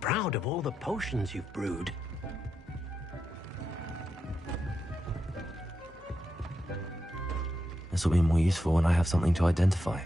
proud of all the potions you've brewed. This will be more useful when I have something to identify.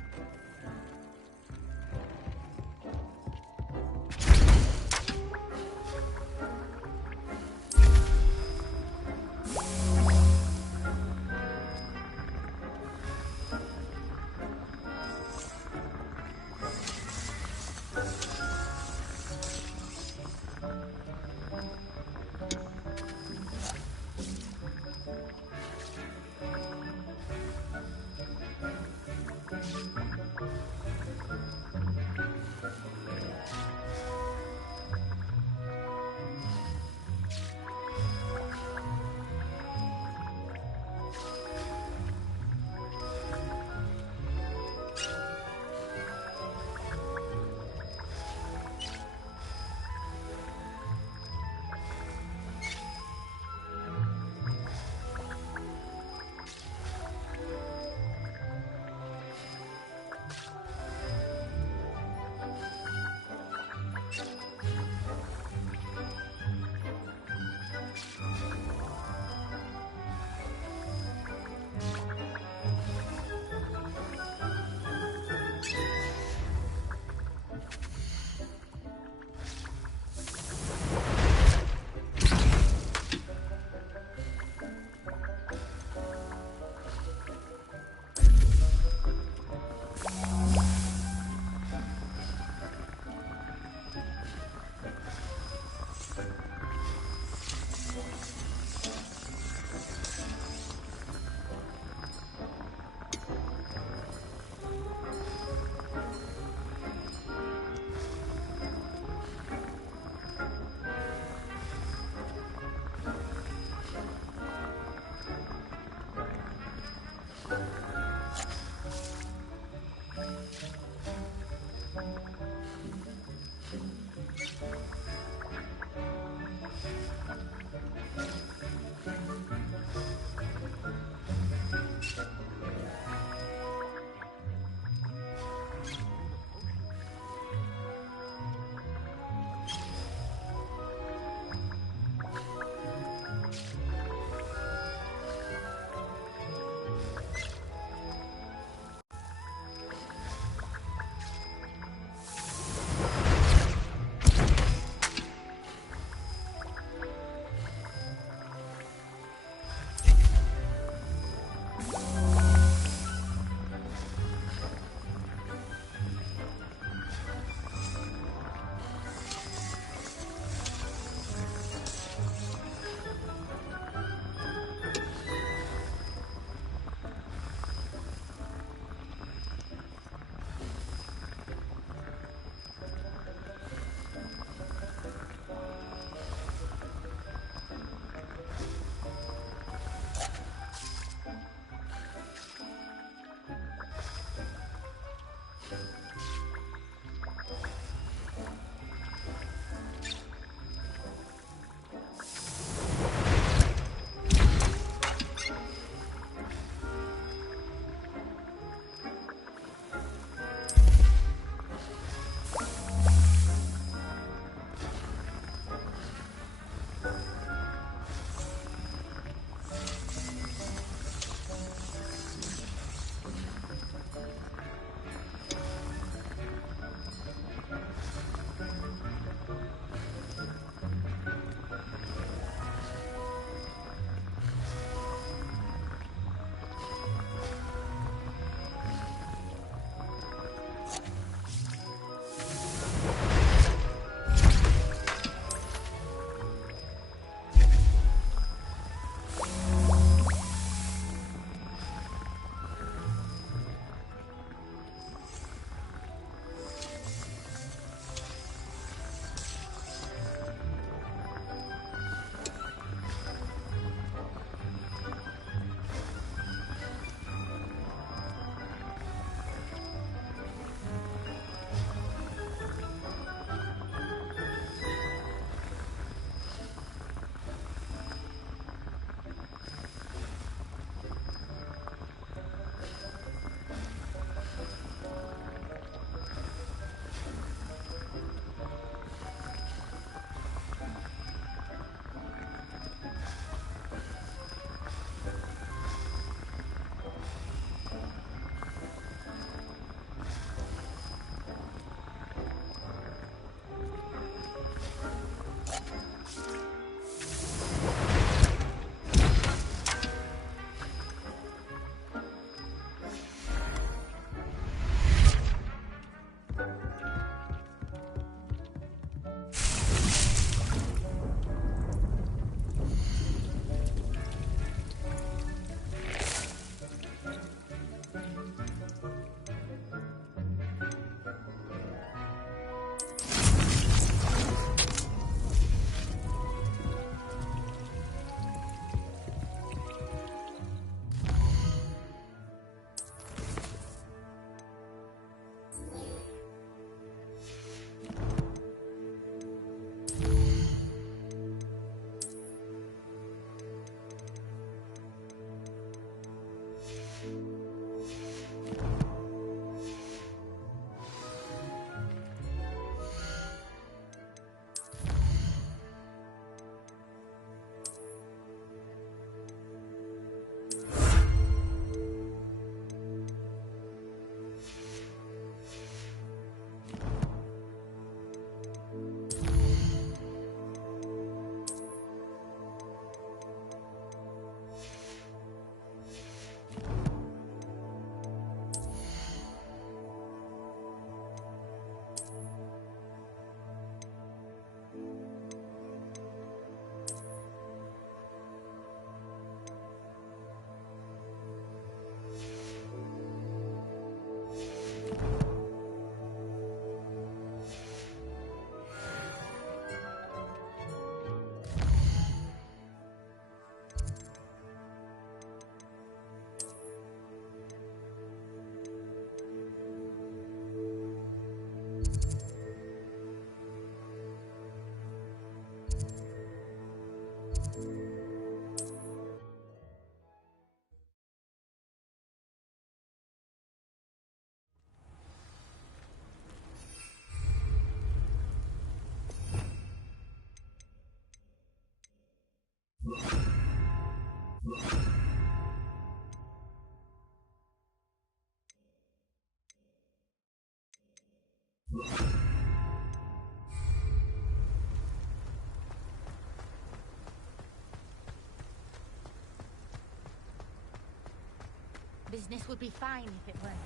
business would be fine if it weren't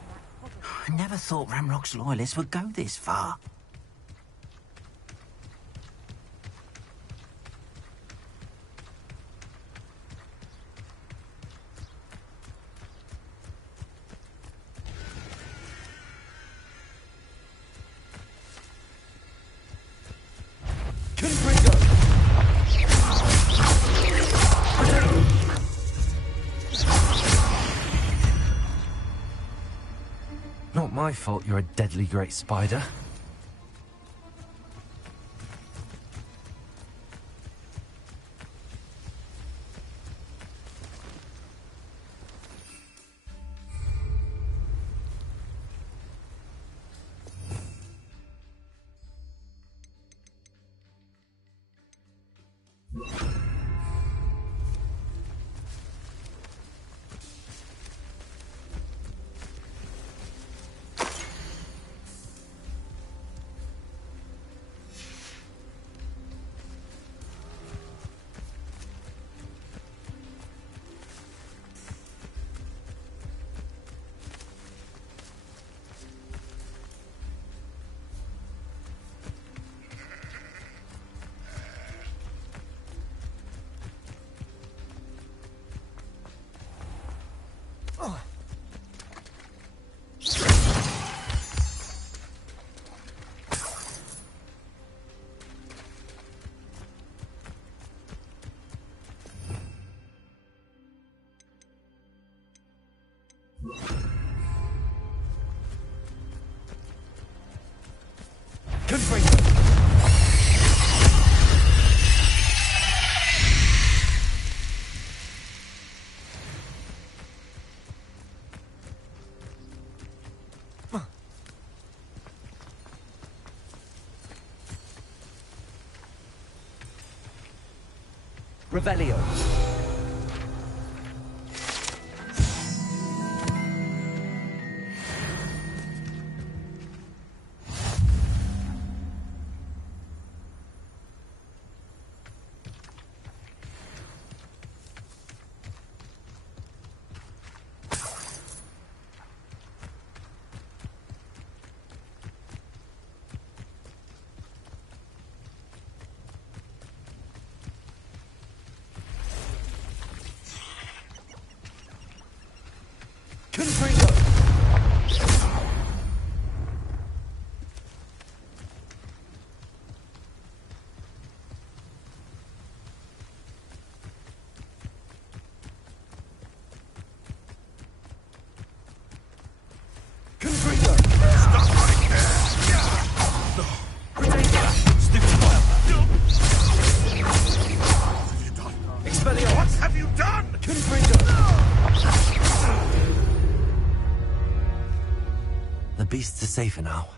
for that Hogwarts. I never thought Ramrock's loyalists would go this far. Not my fault you're a deadly great spider. Revelio. The beasts are safer now.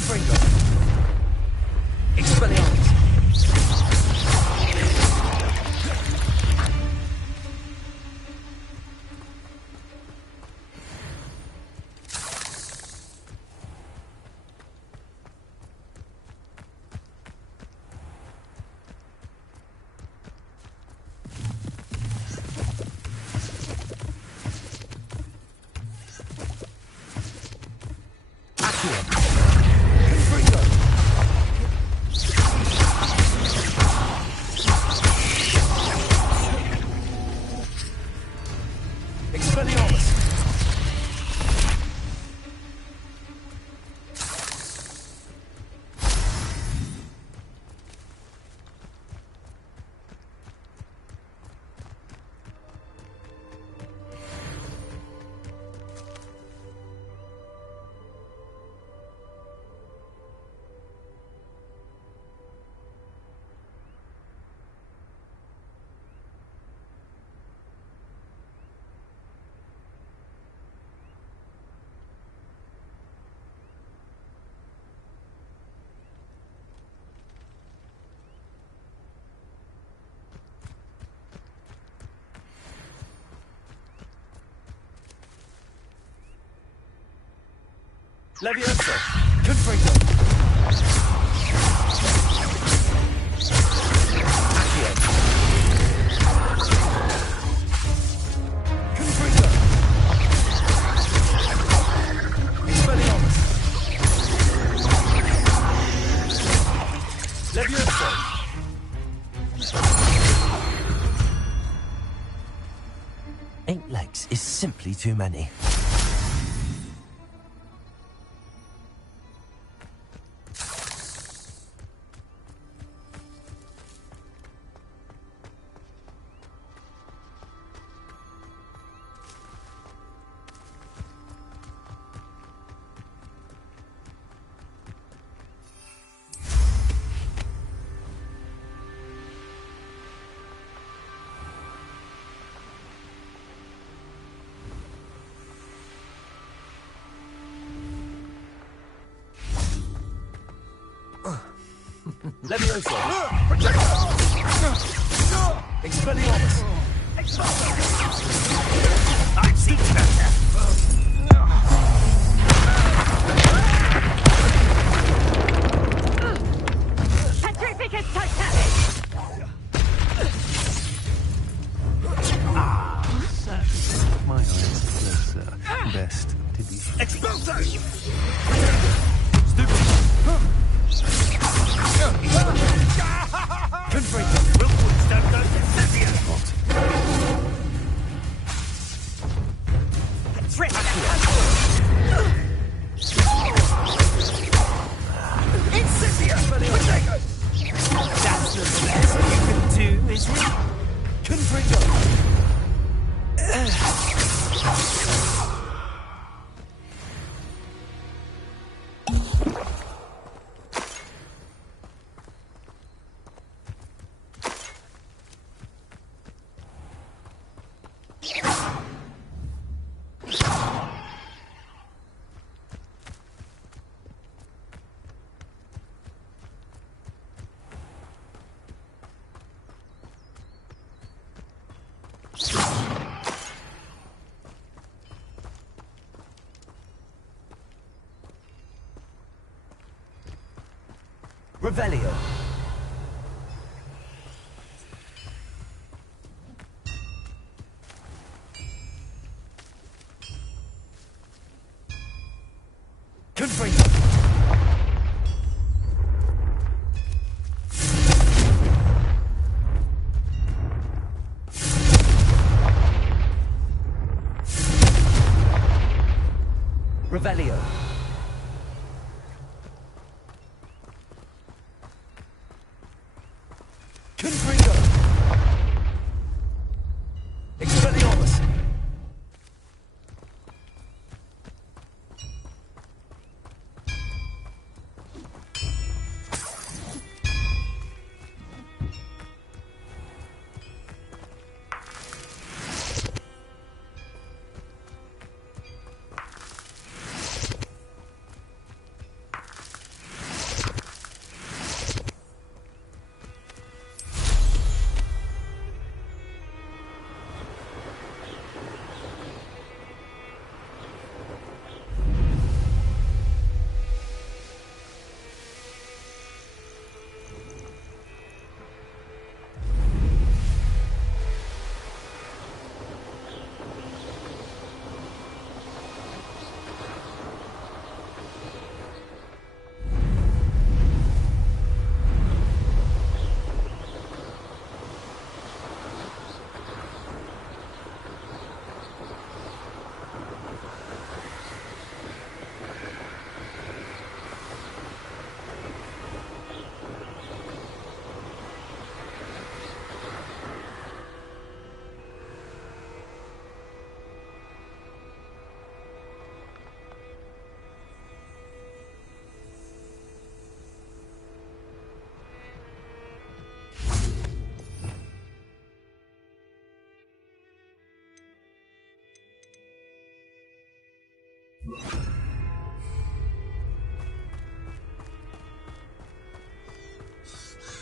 Confringo! Expelliarmus! Levioso! Confringo! Accio! Confringo! Expelliarmus! Levioso! 8 legs is simply too many. Levioso! Expelliarmus! I've seen better! Petrificus Totalis! My eyes closer. Best to be. Expulso! Stupid! Confringo! Will stand those incendiaries! Incendia! That's the best you can do, isn't it? Confringo! Revelio. Confringo. Revelio. Confringo! Expelliarmus!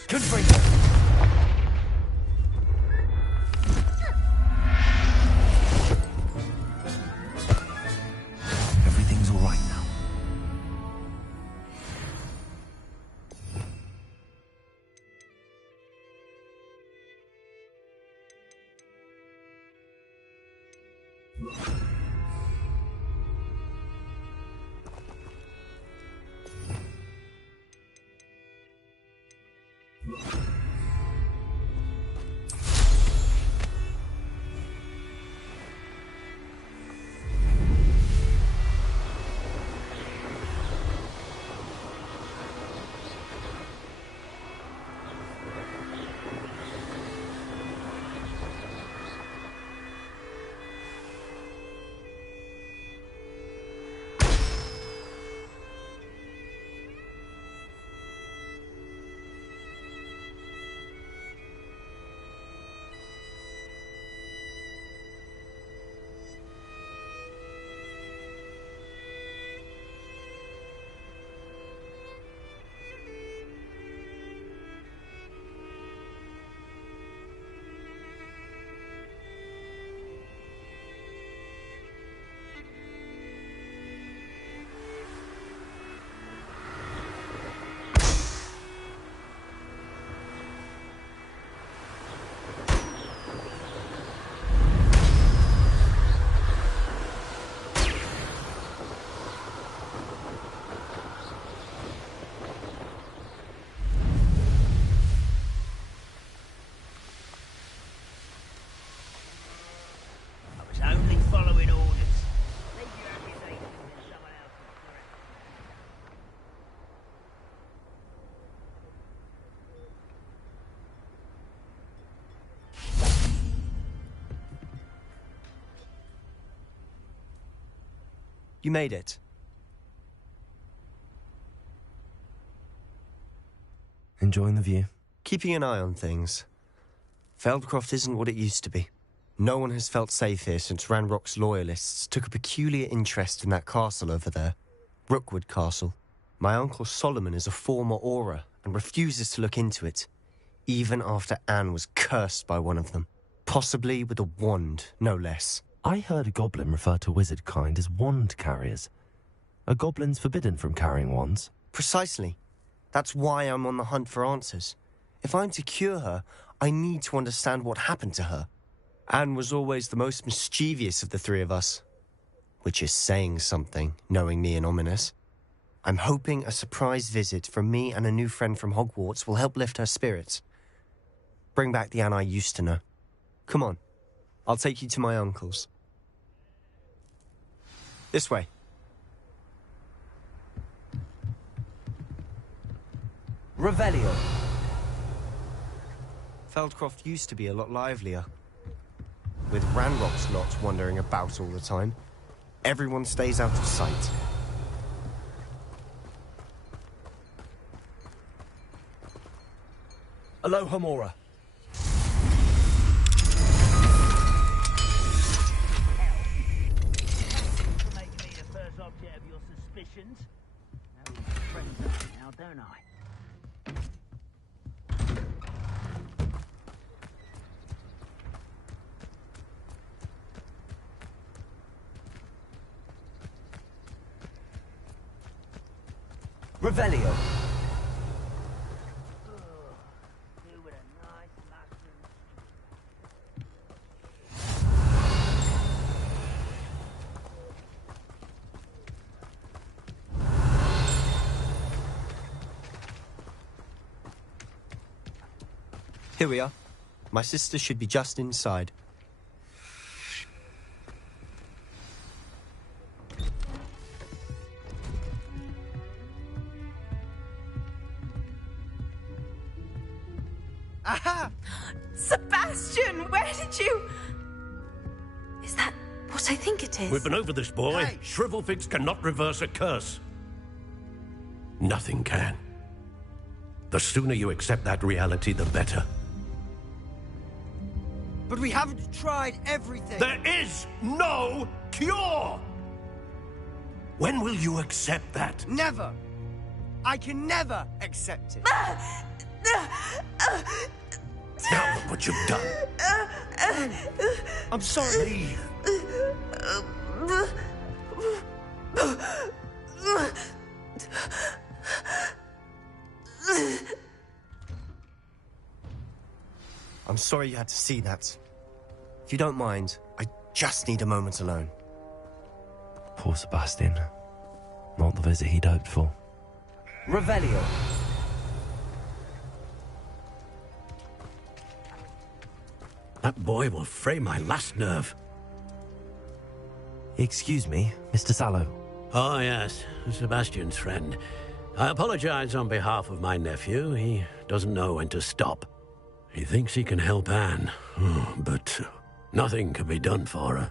Confringo! Everything's all right now. You made it. Enjoying the view? Keeping an eye on things. Feldcroft isn't what it used to be. No one has felt safe here since Ranrock's loyalists took a peculiar interest in that castle over there. Rookwood Castle. My uncle Solomon is a former Auror and refuses to look into it, even after Anne was cursed by one of them. Possibly with a wand, no less. I heard a goblin refer to wizard kind as wand carriers. Are goblins forbidden from carrying wands? Precisely. That's why I'm on the hunt for answers. If I'm to cure her, I need to understand what happened to her. Anne was always the most mischievous of the three of us. Which is saying something, knowing me and Ominous. I'm hoping a surprise visit from me and a new friend from Hogwarts will help lift her spirits. Bring back the Anne I used to know. Come on. I'll take you to my uncle's. This way. Revelio. Feldcroft used to be a lot livelier. With Ranrock's lot wandering about all the time, everyone stays out of sight. Aloha Mora. Don't I? Revelio. Here we are. My sister should be just inside. Aha! Sebastian, where did you... Is that what I think it is? We've been over this, boy. Hey. Shrivelfigs cannot reverse a curse. Nothing can. The sooner you accept that reality, the better. But we haven't tried everything. There is no cure! When will you accept that? Never! I can never accept it. Now look what you've done. I'm sorry. Leave. I'm sorry you had to see that. If you don't mind, I just need a moment alone. Poor Sebastian. Not the visit he'd hoped for. Revelio. That boy will fray my last nerve. Excuse me, Mr. Sallow. Oh, yes, Sebastian's friend. I apologize on behalf of my nephew. He doesn't know when to stop. He thinks he can help Anne, but nothing can be done for her.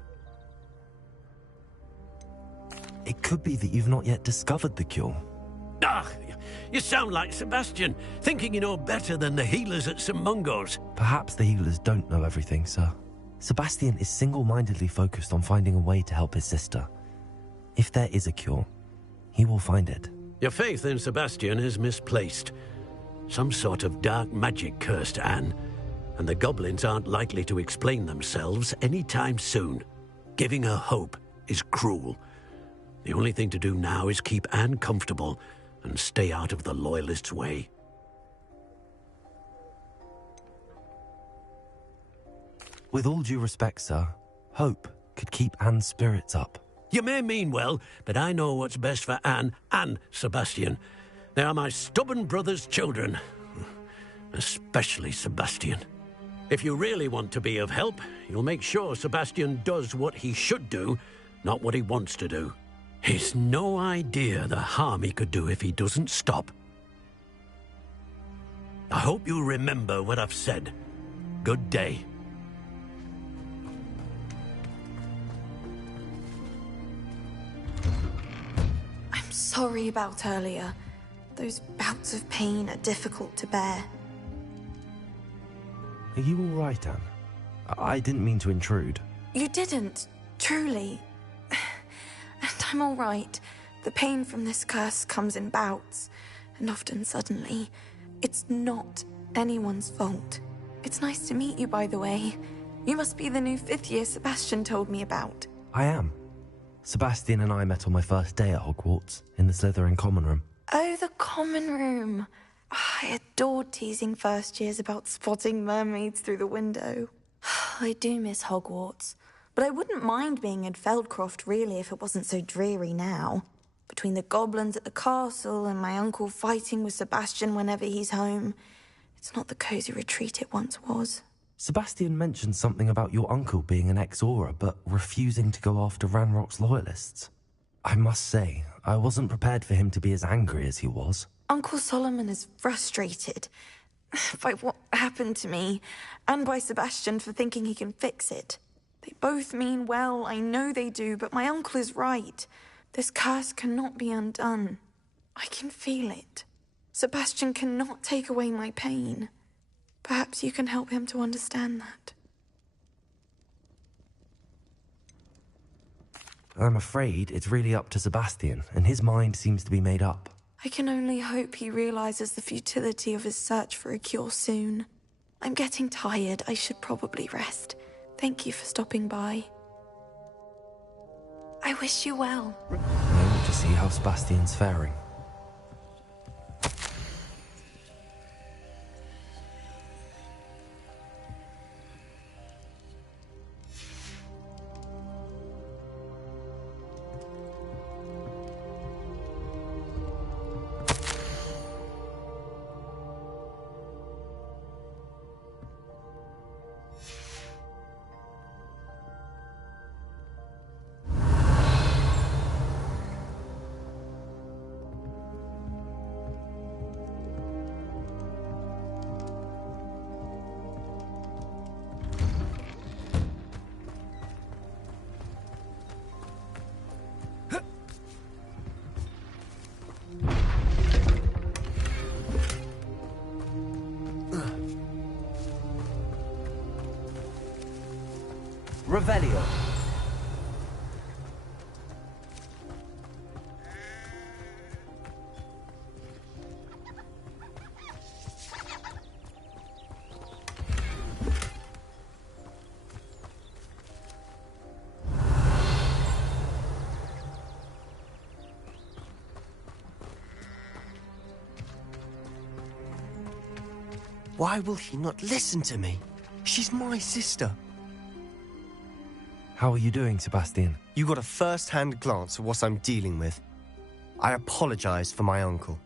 It could be that you've not yet discovered the cure. Ah, you sound like Sebastian, thinking you know better than the healers at St. Mungo's. Perhaps the healers don't know everything, sir. Sebastian is single-mindedly focused on finding a way to help his sister. If there is a cure, he will find it. Your faith in Sebastian is misplaced. Some sort of dark magic cursed Anne, and the goblins aren't likely to explain themselves anytime soon. Giving her hope is cruel. The only thing to do now is keep Anne comfortable and stay out of the Loyalists' way. With all due respect, sir, hope could keep Anne's spirits up. You may mean well, but I know what's best for Anne and Sebastian. They are my stubborn brother's children. Especially Sebastian. If you really want to be of help, you'll make sure Sebastian does what he should do, not what he wants to do. He's no idea the harm he could do if he doesn't stop. I hope you remember what I've said. Good day. I'm sorry about earlier. Those bouts of pain are difficult to bear. Are you all right, Anne? I didn't mean to intrude. You didn't, truly. And I'm all right. The pain from this curse comes in bouts, and often suddenly. It's not anyone's fault. It's nice to meet you, by the way. You must be the new 5th year Sebastian told me about. I am. Sebastian and I met on my first day at Hogwarts, in the Slytherin common room. Oh, the common room. I adored teasing first years about spotting mermaids through the window. I do miss Hogwarts, but I wouldn't mind being in Feldcroft, really, if it wasn't so dreary now. Between the goblins at the castle and my uncle fighting with Sebastian whenever he's home, it's not the cosy retreat it once was. Sebastian mentioned something about your uncle being an ex-Auror, but refusing to go after Ranrock's loyalists. I must say, I wasn't prepared for him to be as angry as he was. Uncle Solomon is frustrated by what happened to me, and by Sebastian for thinking he can fix it. They both mean well, I know they do, but my uncle is right. This curse cannot be undone. I can feel it. Sebastian cannot take away my pain. Perhaps you can help him to understand that. I'm afraid it's really up to Sebastian, and his mind seems to be made up. I can only hope he realizes the futility of his search for a cure soon. I'm getting tired. I should probably rest. Thank you for stopping by. I wish you well. I want to see how Sebastian's faring. Revelio. Why will he not listen to me? She's my sister. How are you doing, Sebastian? You got a first-hand glance at what I'm dealing with. I apologize for my uncle.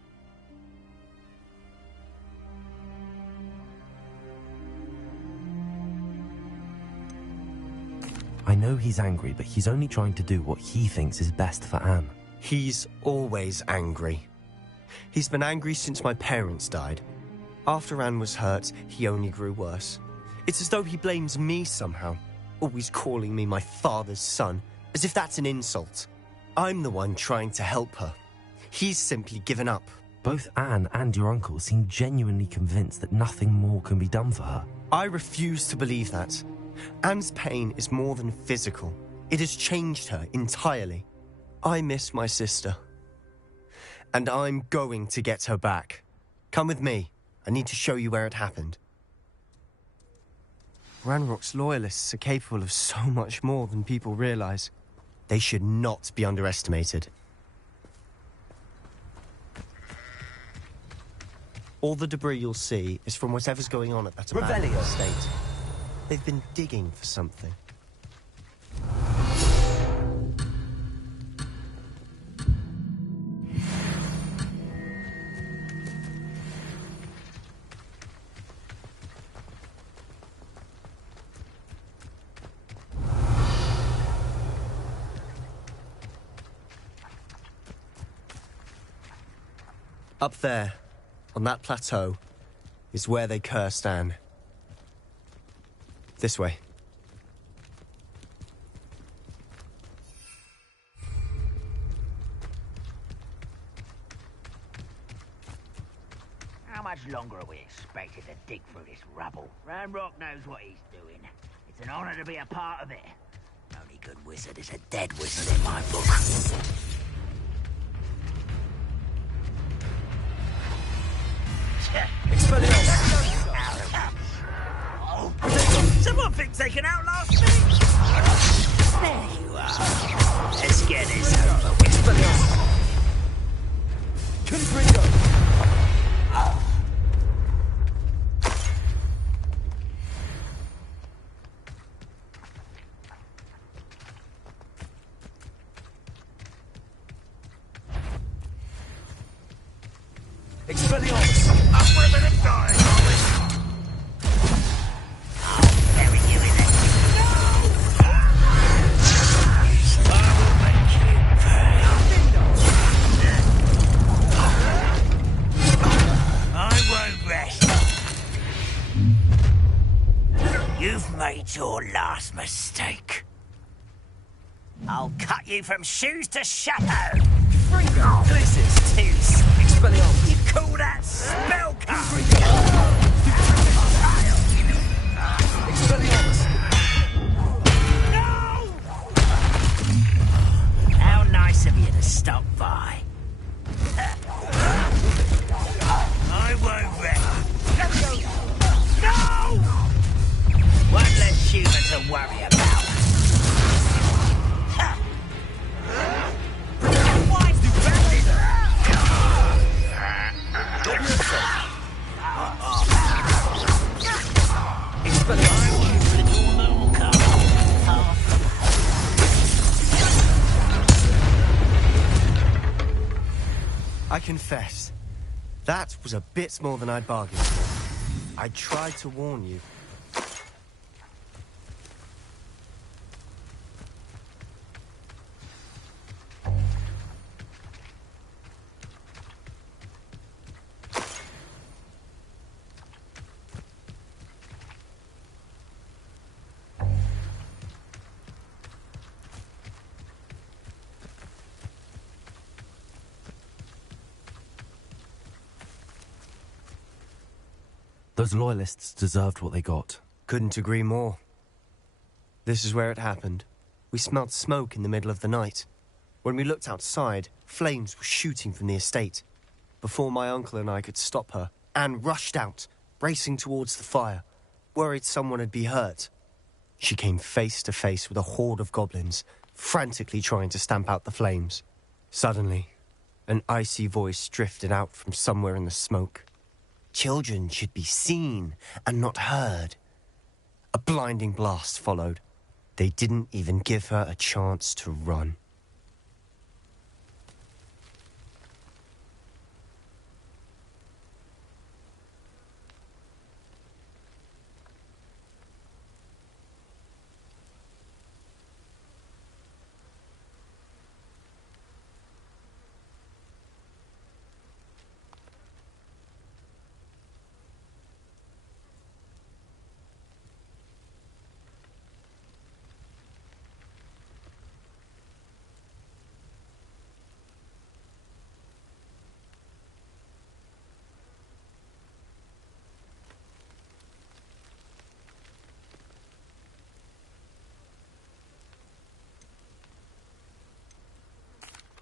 I know he's angry, but he's only trying to do what he thinks is best for Anne. He's always angry. He's been angry since my parents died. After Anne was hurt, he only grew worse. It's as though he blames me somehow, always calling me my father's son, as if that's an insult. I'm the one trying to help her. He's simply given up. Both Anne and your uncle seem genuinely convinced that nothing more can be done for her. I refuse to believe that. Anne's pain is more than physical. It has changed her entirely. I miss my sister. And I'm going to get her back. Come with me. I need to show you where it happened. Ranrock's loyalists are capable of so much more than people realize. They should not be underestimated. All the debris you'll see is from whatever's going on at that abandoned estate. They've been digging for something. Up there, on that plateau, is where they cursed Anne. This way. How much longer are we expected to dig through this rubble? Ranrock knows what he's doing. It's an honor to be a part of it. Only good wizard is a dead wizard in my book. Someone thinks they can outlast me? There you are. Let's get this over with. Expelliarmus! Up with it and die, I'll bury you in it. No! I will make you pay. I won't rest. You've made your last mistake. I'll cut you from shoes to shadow. This is too Expelliarmus. You call that spell cut? Expelliarmus! No! How nice of you to stop by. I won't rest. No! One less human to worry about. I confess, that was a bit more than I'd bargained for. I tried to warn you. Those loyalists deserved what they got. Couldn't agree more. This is where it happened. We smelled smoke in the middle of the night. When we looked outside, flames were shooting from the estate. Before my uncle and I could stop her, Anne rushed out, racing towards the fire, worried someone had been hurt. She came face to face with a horde of goblins, frantically trying to stamp out the flames. Suddenly, an icy voice drifted out from somewhere in the smoke. Children should be seen and not heard. A blinding blast followed. They didn't even give her a chance to run.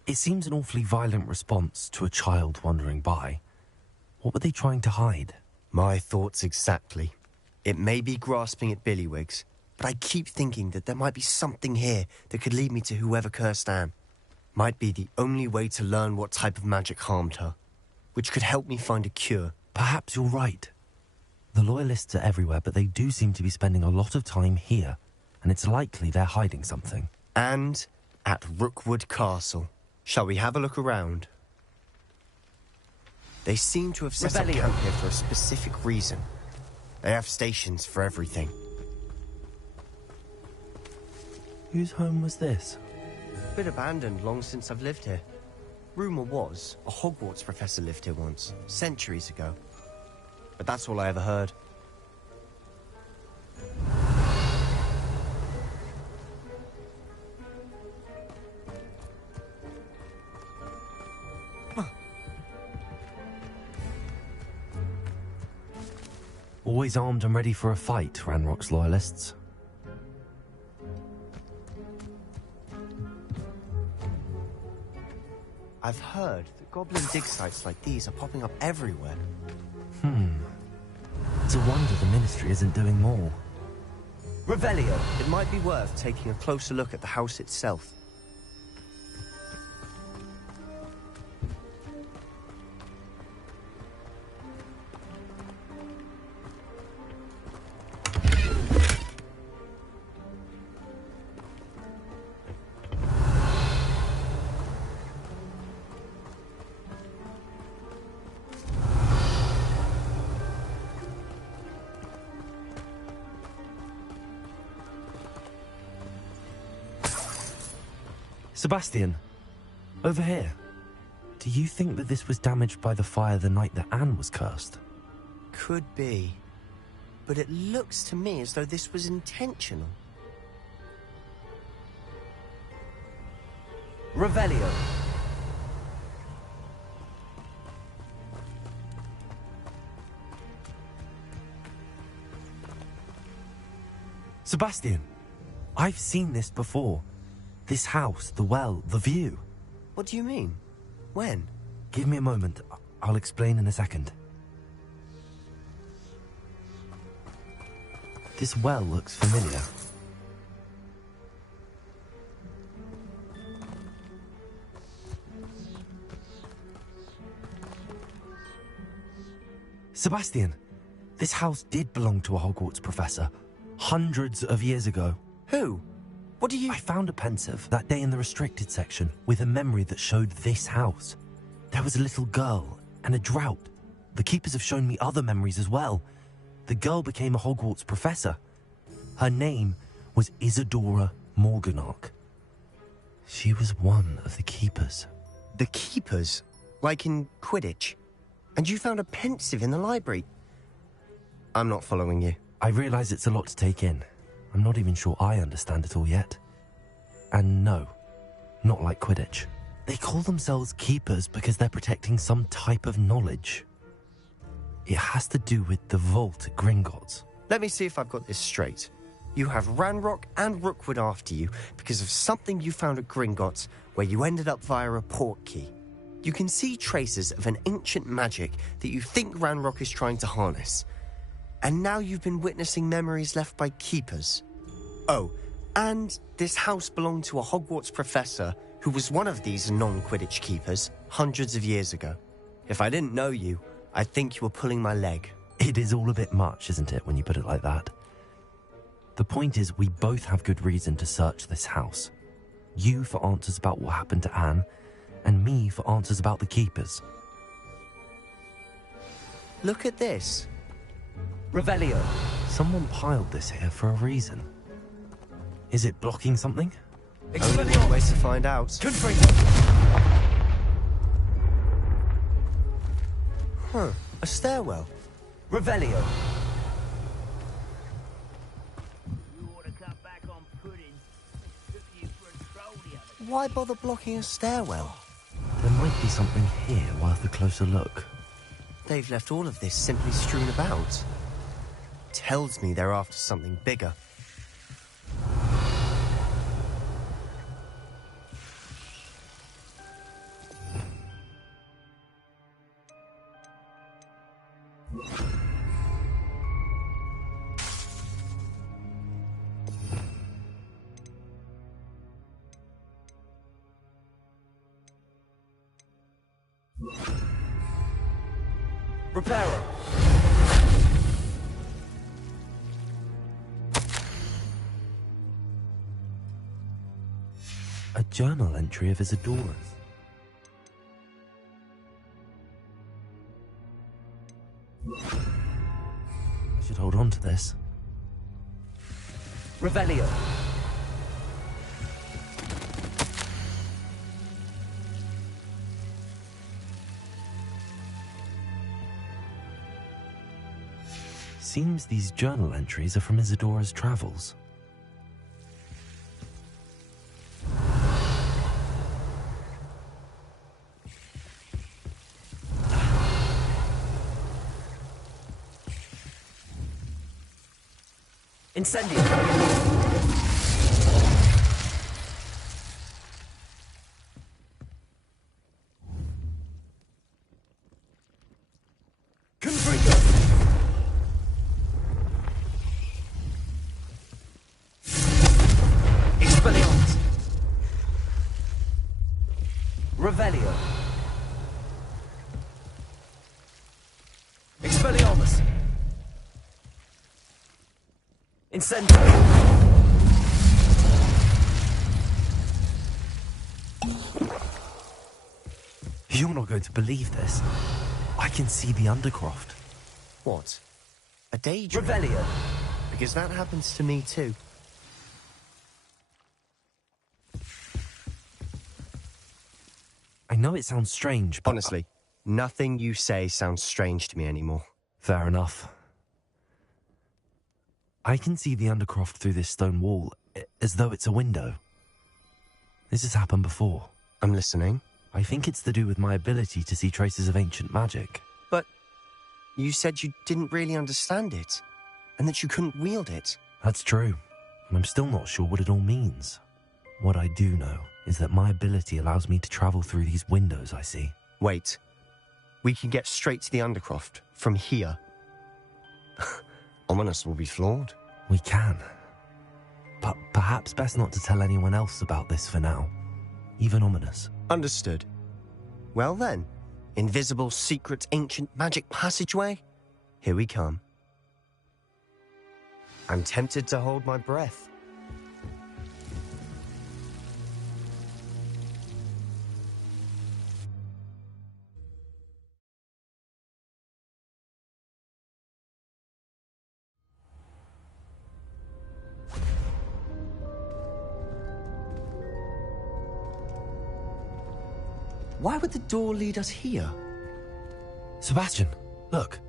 It seems an awfully violent response to a child wandering by. What were they trying to hide? My thoughts exactly. It may be grasping at Billywigs, but I keep thinking that there might be something here that could lead me to whoever cursed Anne. Might be the only way to learn what type of magic harmed her, which could help me find a cure. Perhaps you're right. The Loyalists are everywhere, but they do seem to be spending a lot of time here, and it's likely they're hiding something. And at Rookwood Castle. Shall we have a look around? They seem to have set up camp here for a specific reason. They have stations for everything. Whose home was this? Been abandoned long since I've lived here. Rumour was, a Hogwarts professor lived here once, centuries ago. But that's all I ever heard. Always armed and ready for a fight, Ranrock's Loyalists. I've heard that goblin dig sites like these are popping up everywhere. It's a wonder the Ministry isn't doing more. Revelio. It might be worth taking a closer look at the house itself. Sebastian, over here. Do you think that this was damaged by the fire the night that Anne was cursed? Could be. But it looks to me as though this was intentional. Revelio. Sebastian, I've seen this before. This house, the well, the view. What do you mean? When? Give me a moment. I'll explain in a second. This well looks familiar. Sebastian, this house did belong to a Hogwarts professor, hundreds of years ago. Who? What do you... I found a pensive that day in the restricted section with a memory that showed this house. There was a little girl and a drought. The keepers have shown me other memories as well. The girl became a Hogwarts professor. Her name was Isadora Morganach. She was one of the keepers. The keepers? Like in Quidditch? And you found a pensive in the library? I'm not following you. I realize it's a lot to take in. I'm not even sure I understand it all yet. And no, not like Quidditch. They call themselves keepers because they're protecting some type of knowledge. It has to do with the vault at Gringotts. Let me see if I've got this straight. You have Ranrock and Rookwood after you because of something you found at Gringotts where you ended up via a portkey. You can see traces of an ancient magic that you think Ranrock is trying to harness. And now you've been witnessing memories left by keepers. Oh, and this house belonged to a Hogwarts professor who was one of these non-Quidditch keepers hundreds of years ago. If I didn't know you, I think you were pulling my leg. It is all a bit much, isn't it, when you put it like that? The point is, we both have good reason to search this house. You for answers about what happened to Anne, and me for answers about the keepers. Look at this. Revelio. Someone piled this here for a reason. Is it blocking something? Only one way to find out. Huh, a stairwell. Revelio. Why bother blocking a stairwell? There might be something here worth a closer look. They've left all of this simply strewn about. Tells me they're after something bigger. Reparo. A journal entry of Isadora's. I should hold on to this. Revelio. Seems these journal entries are from Isadora's travels. Incendio. Confringo. Expelliarmus. Revelio. Expelliarmus. Incendio. You're not going to believe this. I can see the Undercroft. What? A daydream? Revelio. Because that happens to me too. I know it sounds strange, but... Honestly, nothing you say sounds strange to me anymore. Fair enough. I can see the Undercroft through this stone wall, as though it's a window. This has happened before. I'm listening. I think it's to do with my ability to see traces of ancient magic. But you said you didn't really understand it, and that you couldn't wield it. That's true. I'm still not sure what it all means. What I do know is that my ability allows me to travel through these windows I see. Wait. We can get straight to the Undercroft from here. Ominous will be floored. We can. But perhaps best not to tell anyone else about this for now. Even Ominous. Understood. Well then, invisible, secret, ancient magic passageway? Here we come. I'm tempted to hold my breath. Why would the door lead us here? Sebastian, look.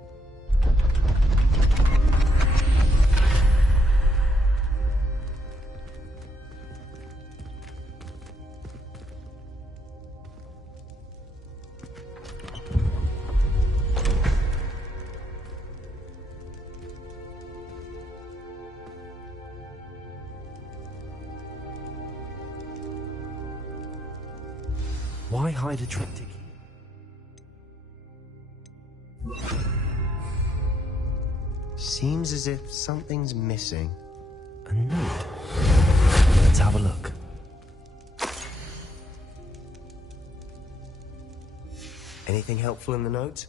Why hide a triptych? Seems as if something's missing. A note. Let's have a look. Anything helpful in the note?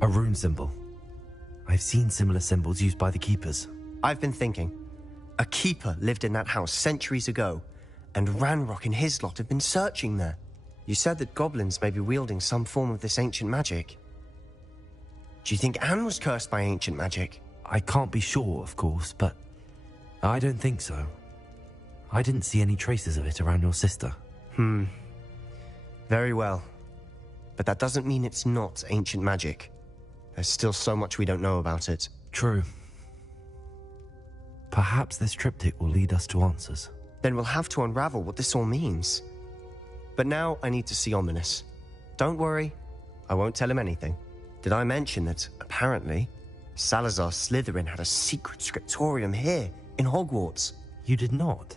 A rune symbol. I've seen similar symbols used by the keepers. I've been thinking. A keeper lived in that house centuries ago, and Ranrock and his lot have been searching there. You said that goblins may be wielding some form of this ancient magic. Do you think Anne was cursed by ancient magic? I can't be sure, of course, but I don't think so. I didn't see any traces of it around your sister. Very well. But that doesn't mean it's not ancient magic. There's still so much we don't know about it. True. Perhaps this triptych will lead us to answers. Then we'll have to unravel what this all means. But now I need to see Ominous. Don't worry, I won't tell him anything. Did I mention that, apparently, Salazar Slytherin had a secret scriptorium here, in Hogwarts? You did not?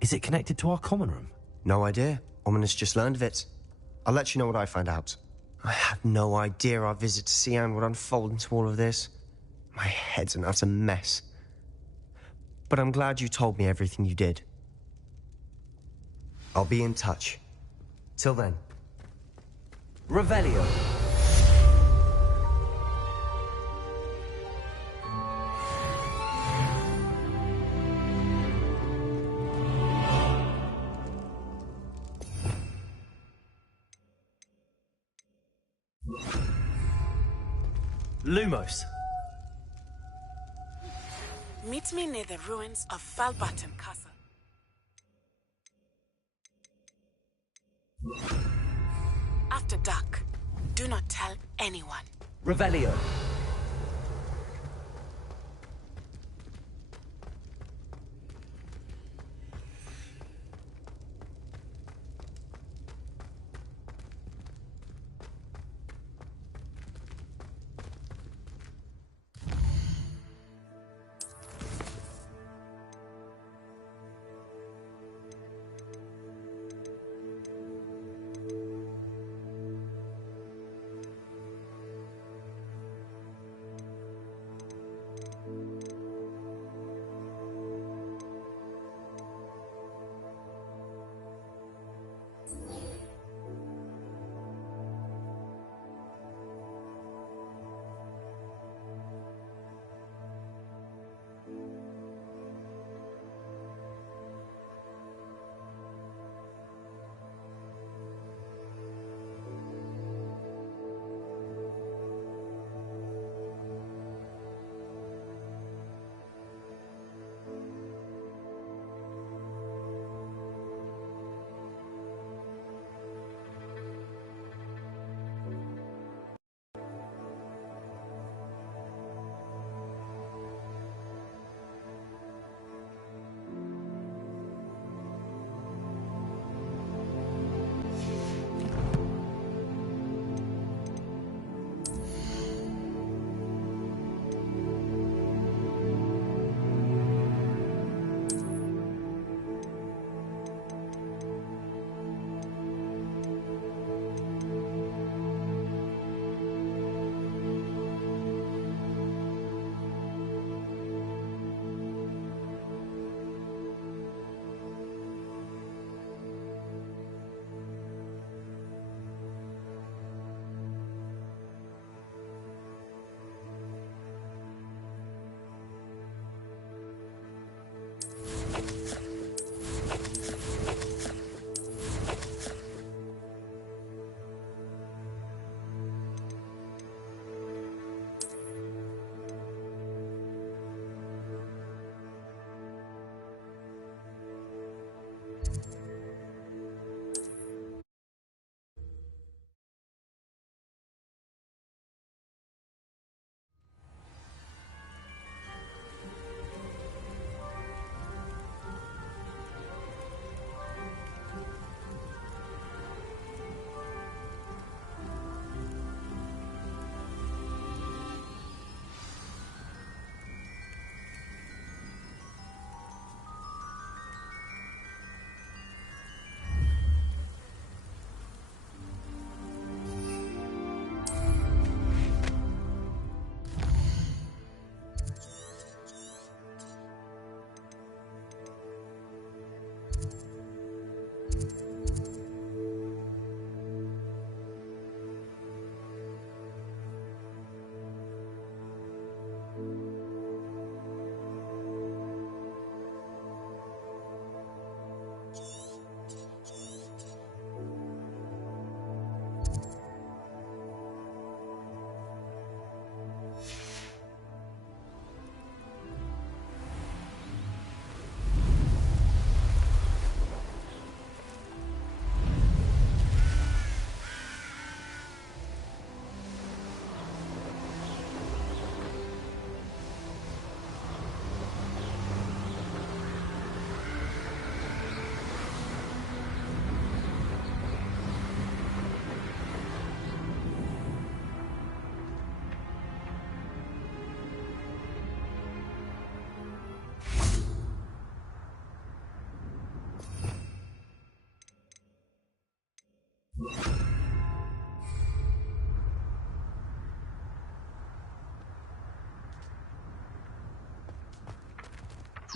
Is it connected to our common room? No idea. Ominous just learned of it. I'll let you know what I find out. I had no idea our visit to see Anne would unfold into all of this. My head's an utter mess. But I'm glad you told me everything you did. I'll be in touch. Till then. Revelio. Lumos. Meet me near the ruins of Falbaton Castle. After dark, do not tell anyone. Revelio.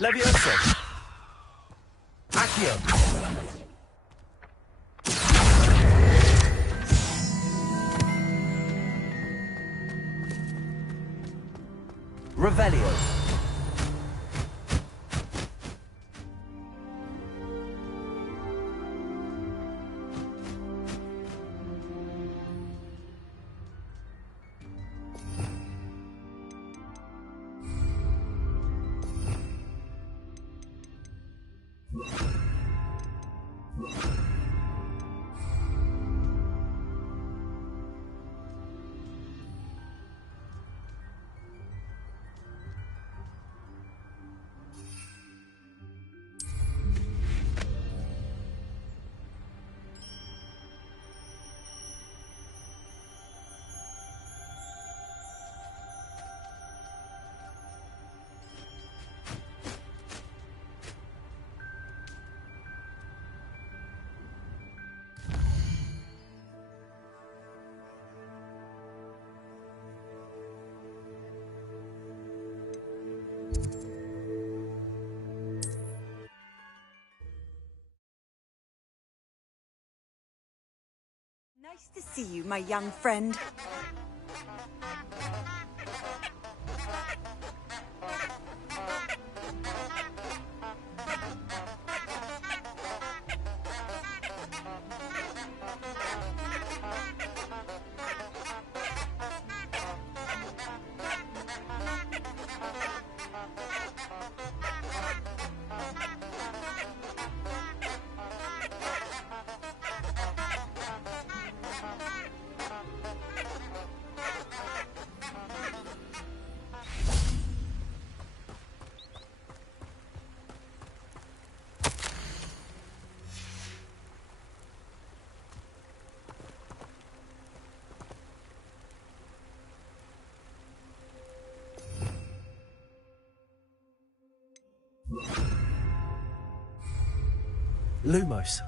Levioso. Accio. Revelio. Nice to see you, my young friend. Lumos.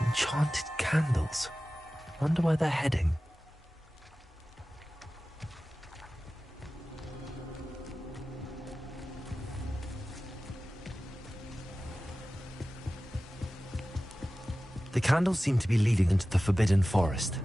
Enchanted candles. Wonder where they're heading. The candles seem to be leading into the Forbidden Forest.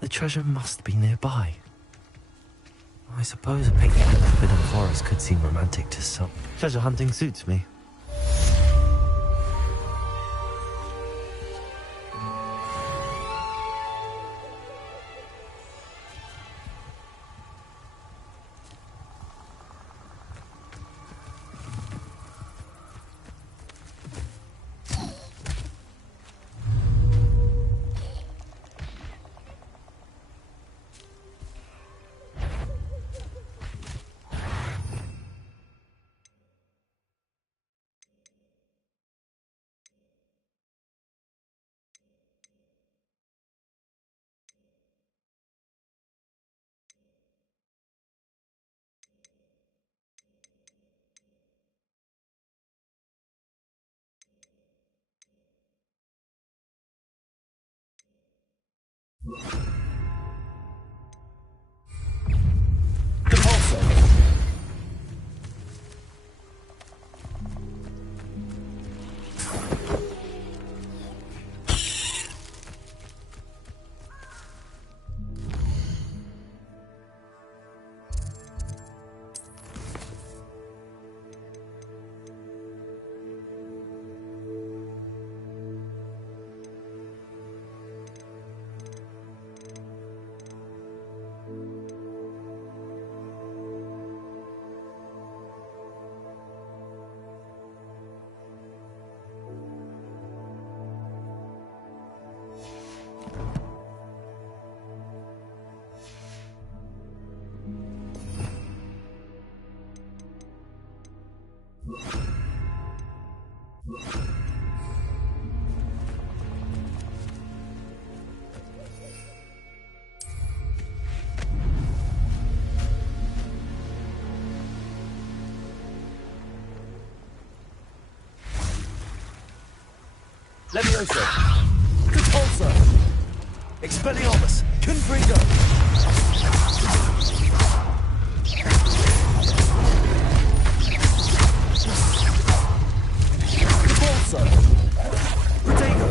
The treasure must be nearby. I suppose a picnic in the Forbidden Forest could seem romantic to some. Treasure hunting suits me. Levioso. Repulsor. Expelliarmus. Confringo. Repulsor. Protego.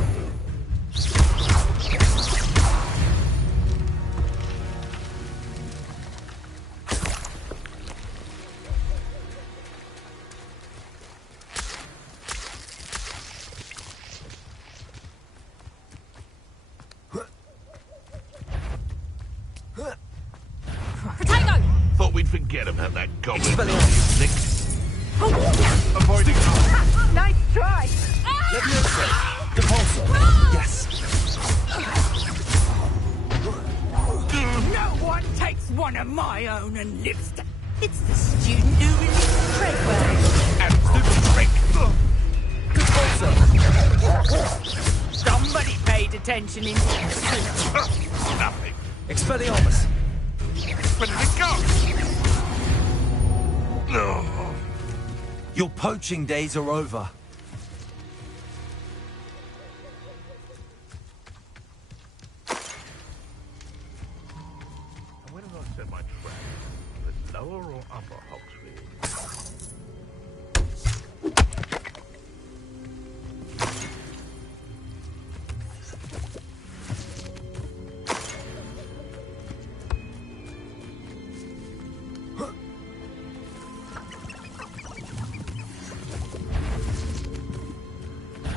Thought we'd forget about that goblin. Expelliarmus. Avoiding. Nice try! Levioso. Repulsor. Yes. No one takes one of my own and lives to... It's the student who released Treadwell. And stupid trick. Repulsor. Somebody paid attention in... Nothing. Expelliarmus. Where did it go? No. Your poaching days are over. And where did I set my trap? The lower or upper Hogsfield?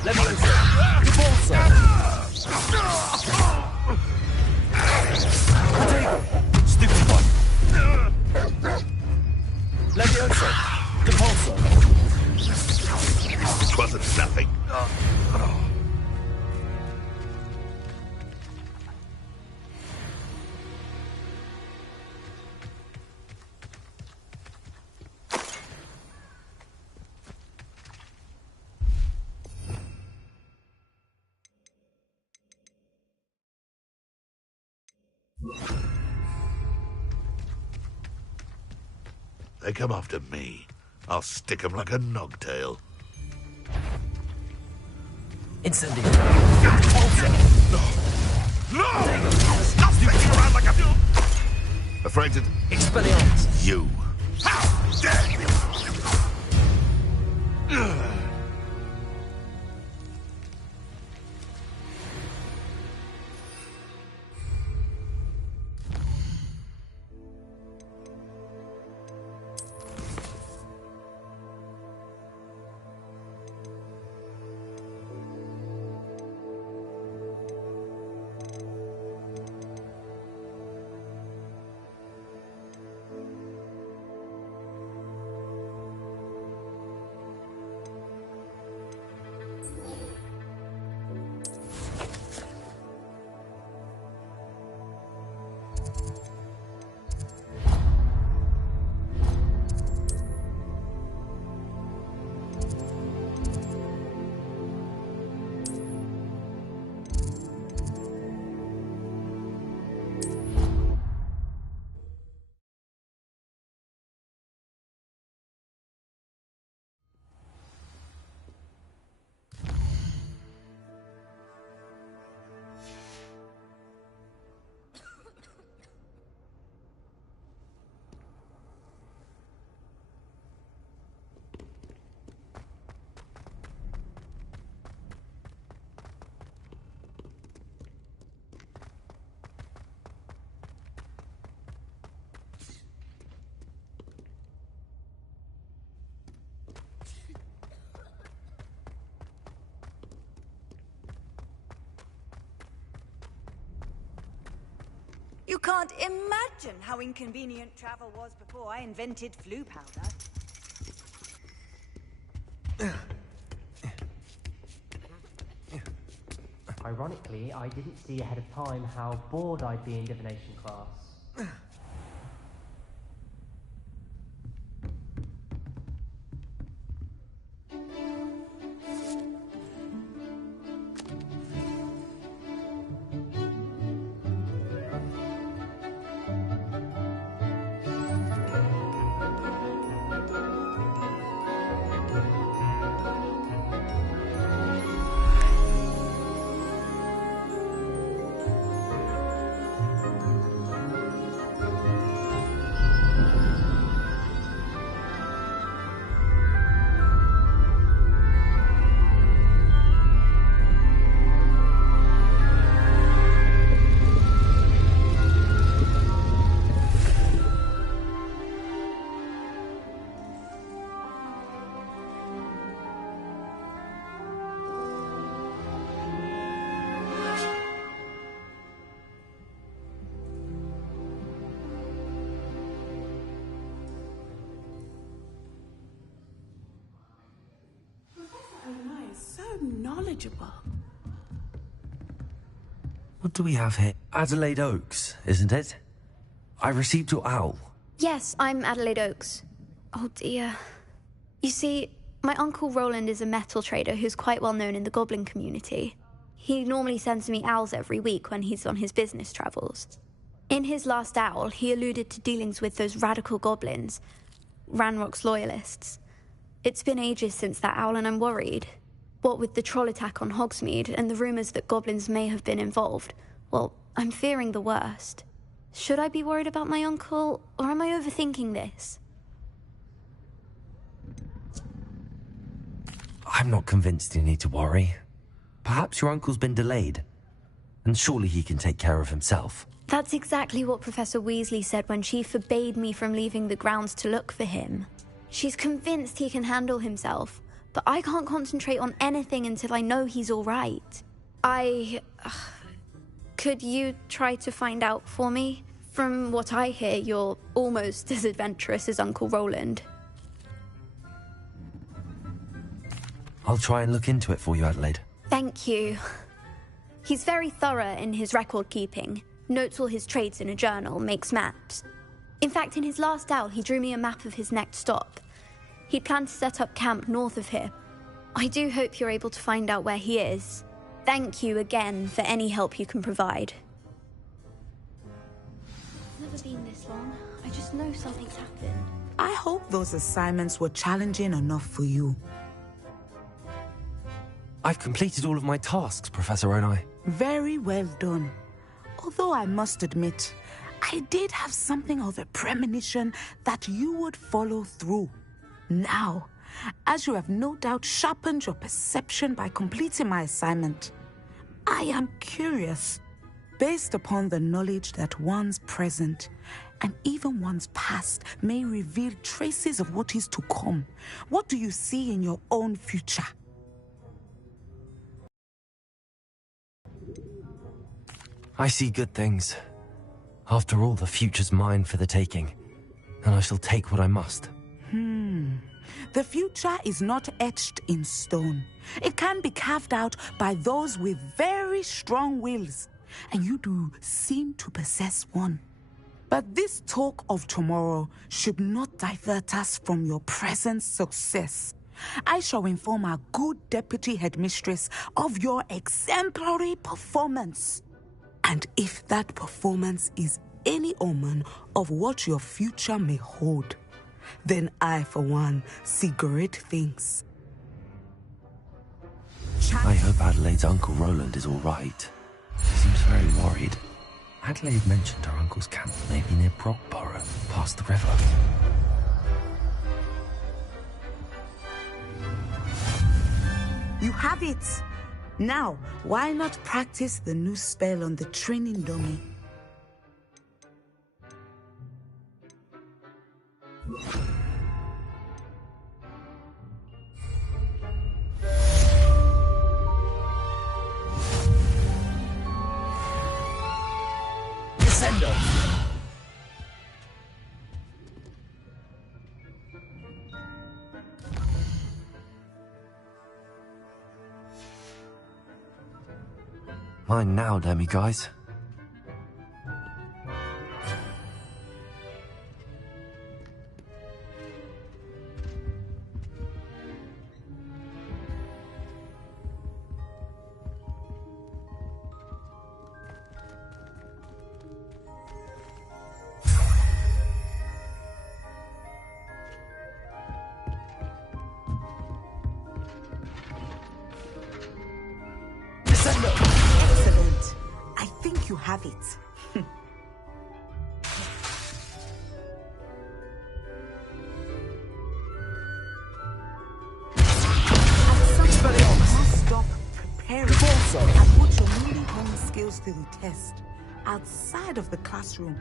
Levioso. Repulsor. Protego. Stupid one. Levioso. Repulsor. It wasn't nothing. They come after me. I'll stick 'em like a nogtail. Incendio. No! Stop sticking around like a... Afraid to... Expelliarmus. You. How dare you! You can't imagine how inconvenient travel was before I invented flu powder. Ironically, I didn't see ahead of time how bored I'd be in divination class. knowledgeable. What do we have here? Adelaide Oaks, isn't it? I received your owl. Yes, I'm Adelaide Oaks. Oh dear. You see, my uncle Roland is a metal trader who's quite well known in the goblin community. He normally sends me owls every week when he's on his business travels. In his last owl, he alluded to dealings with those radical goblins, Ranrock's loyalists. It's been ages since that owl and I'm worried. What with the troll attack on Hogsmeade and the rumours that goblins may have been involved, well, I'm fearing the worst. Should I be worried about my uncle, or am I overthinking this? I'm not convinced you need to worry. Perhaps your uncle's been delayed, and surely he can take care of himself. That's exactly what Professor Weasley said when she forbade me from leaving the grounds to look for him. She's convinced he can handle himself, but I can't concentrate on anything until I know he's all right. Could you try to find out for me? From what I hear, you're almost as adventurous as Uncle Roland. I'll try and look into it for you, Adelaide. Thank you. He's very thorough in his record keeping, notes all his trades in a journal, makes maps. In fact, in his last owl, he drew me a map of his next stop. He'd planned to set up camp north of here. I do hope you're able to find out where he is. Thank you again for any help you can provide. It's never been this long. I just know something's happened. I hope those assignments were challenging enough for you. I've completed all of my tasks, Professor Onai. Very well done. Although I must admit, I did have something of a premonition that you would follow through. Now, as you have no doubt sharpened your perception by completing my assignment, I am curious, based upon the knowledge that one's present and even one's past may reveal traces of what is to come. What do you see in your own future? I see good things. After all, the future's mine for the taking, and I shall take what I must. The future is not etched in stone. It can be carved out by those with very strong wills, and you do seem to possess one. But this talk of tomorrow should not divert us from your present success. I shall inform our good deputy headmistress of your exemplary performance. And if that performance is any omen of what your future may hold, then I, for one, see great things. I hope Adelaide's Uncle Roland is all right. He seems very worried. Adelaide mentioned her uncle's camp may be near Brockborough, past the river. You have it! Now, why not practice the new spell on the training dummy? Descendo! Mine now, demi-guys. Excellent. I think you have it. Must stop preparing and put your newly honed skills to the test outside of the classroom.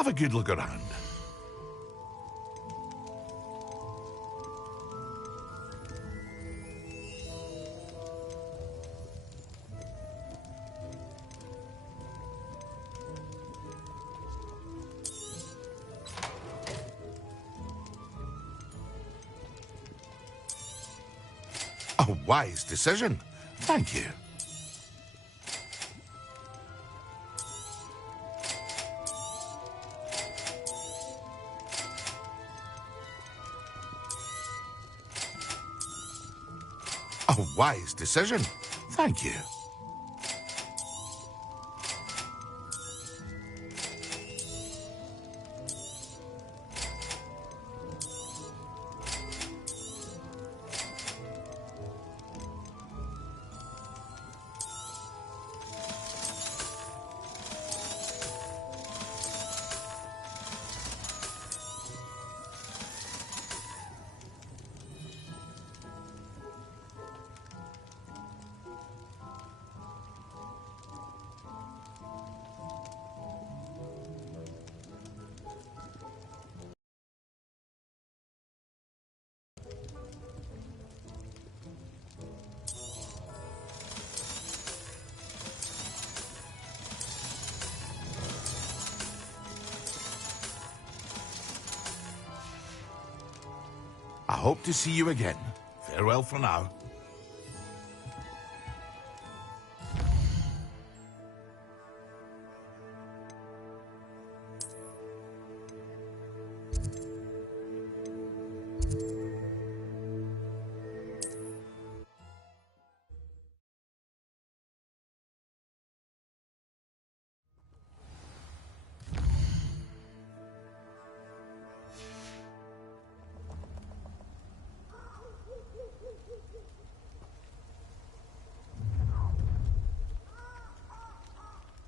Have a good look around. A wise decision. Thank you. A wise decision. Thank you. I hope to see you again. Farewell for now.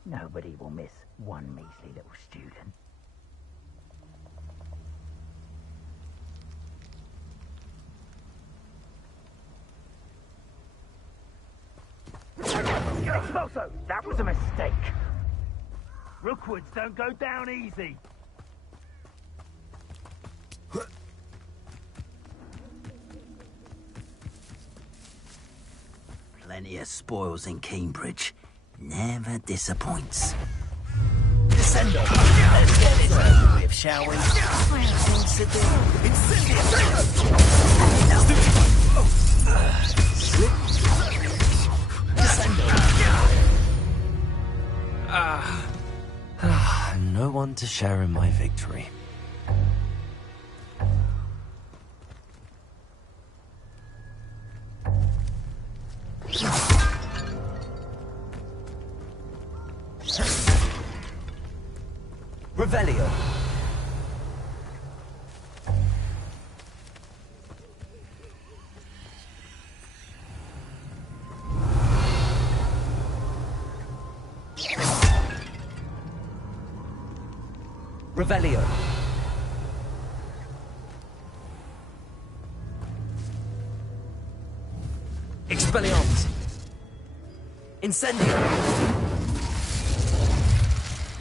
Nobody will miss one measly little student. Expulso! That was a mistake! Rookwoods don't go down easy. Plenty of spoils in Cambridge. Never disappoints. Descendo! Let's get this over with, shall we? I have things to do. Incendio! Descendo! No one to share in my victory. Revelio. Revelio. Expelliarmus. Incendio.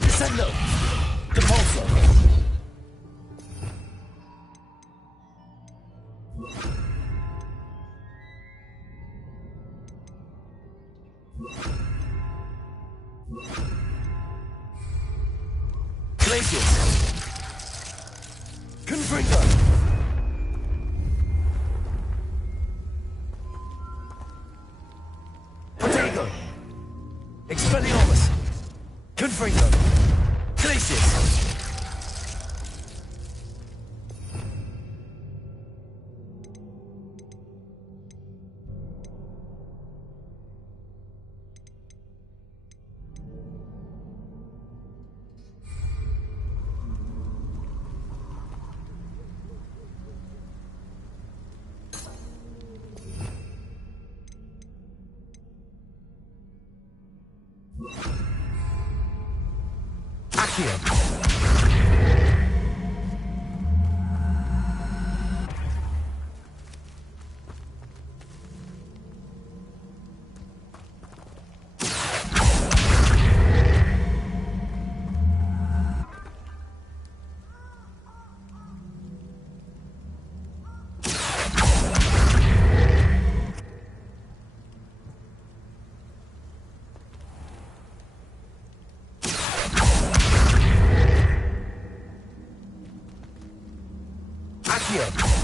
Descendo. Compulso. Glacius. Confringo. Protego. Expelliarmus. Confringo. Glacius. Accio!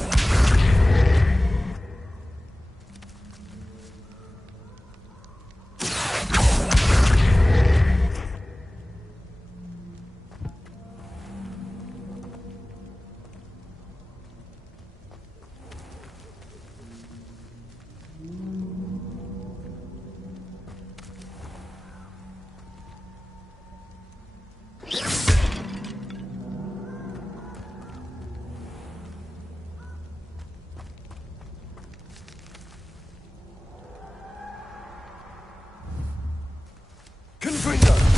Confringo!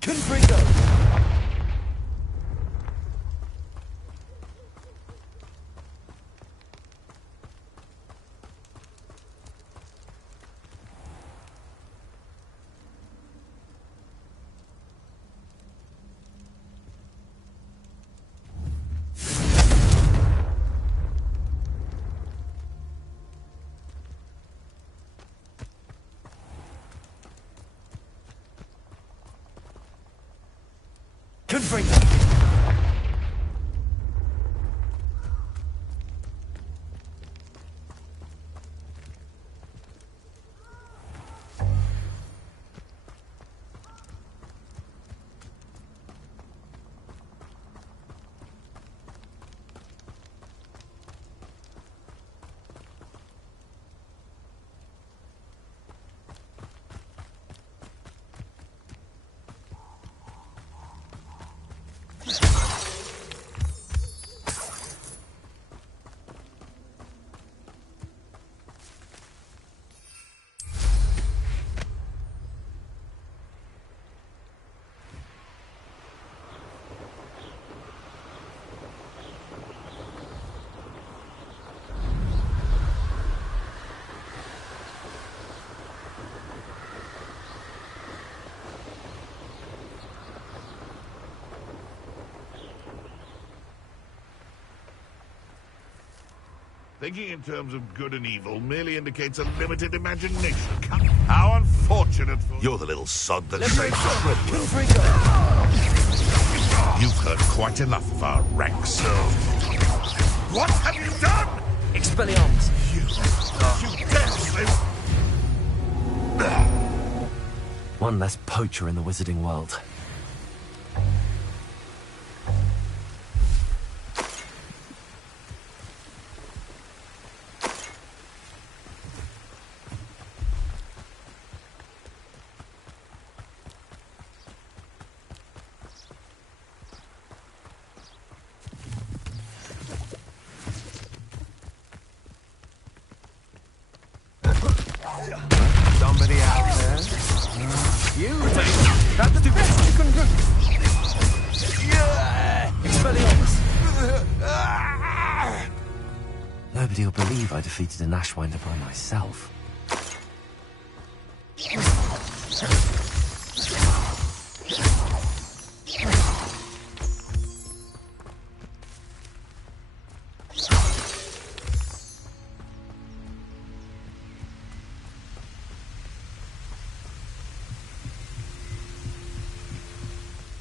Confringo! Confringo! Thinking in terms of good and evil merely indicates a limited imagination. How unfortunate for... You're the little sod that saves the You've heard quite enough of our rank, sir. What have you done? Expelliarmus! You dare One less poacher in the wizarding world. Somebody out there? You take... That's the best you can do! Expelliarmus! Nobody will believe I defeated an Ashwinder by myself.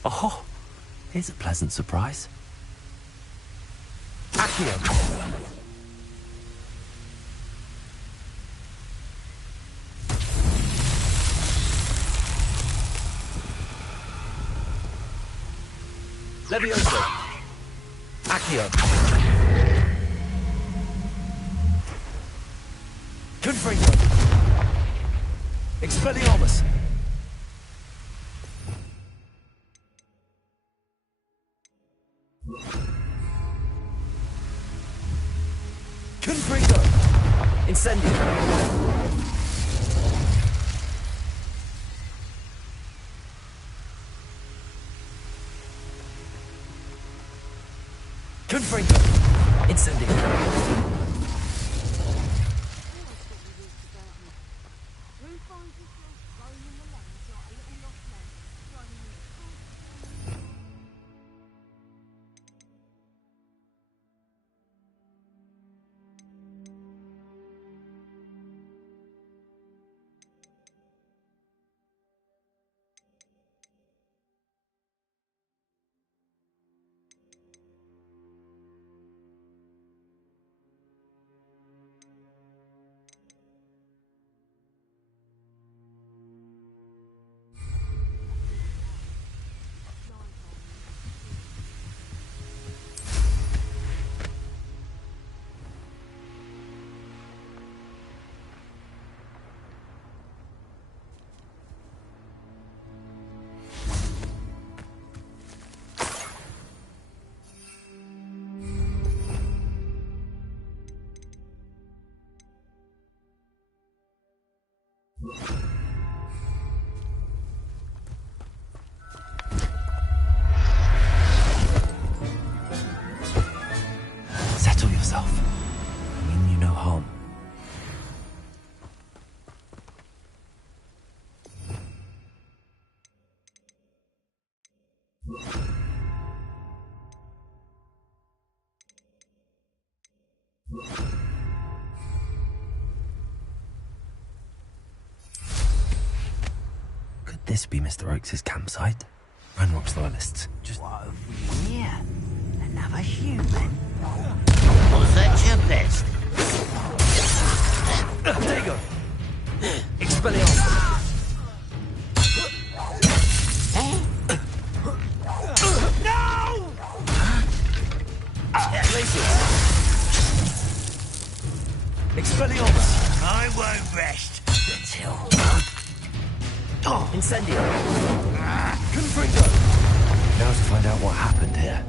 Oh, here's a pleasant surprise. Accio! Levioso! Accio! Confringo! Expelliarmus! Confringo! Incendio! Confringo! Confringo. Incendio. Settle yourself. I mean you no harm. Could this be Mr. Oakes' campsite? Ranrock's loyalists. Just Yeah, another human. Was that your best? There you go. Expelliarmus. No! Places. Expelliarmus. I won't rest until... Incendio. Confringo. now to find out what happened here.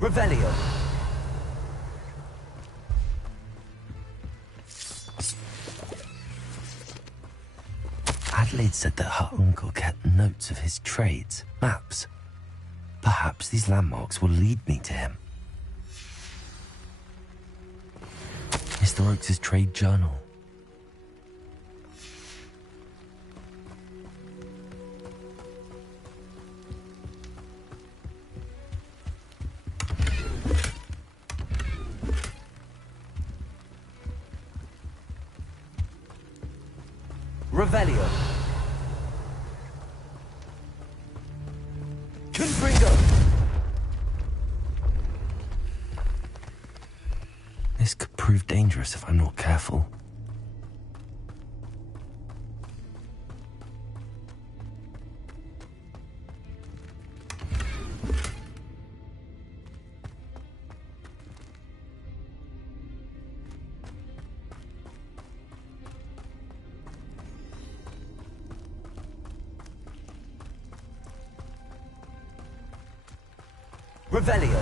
Revelio. Adelaide said that her uncle kept notes of his trades, maps. Perhaps these landmarks will lead me to him. Mr. Oakes' trade journal. Revelio. Confringo. This could prove dangerous if I'm not careful. Revelio.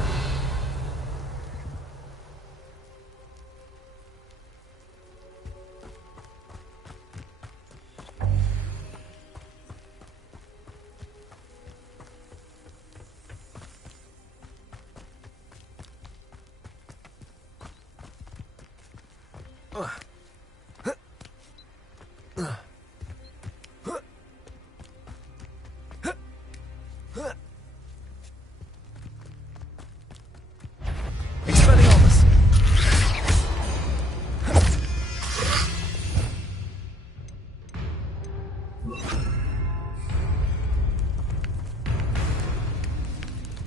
Expelliarmus.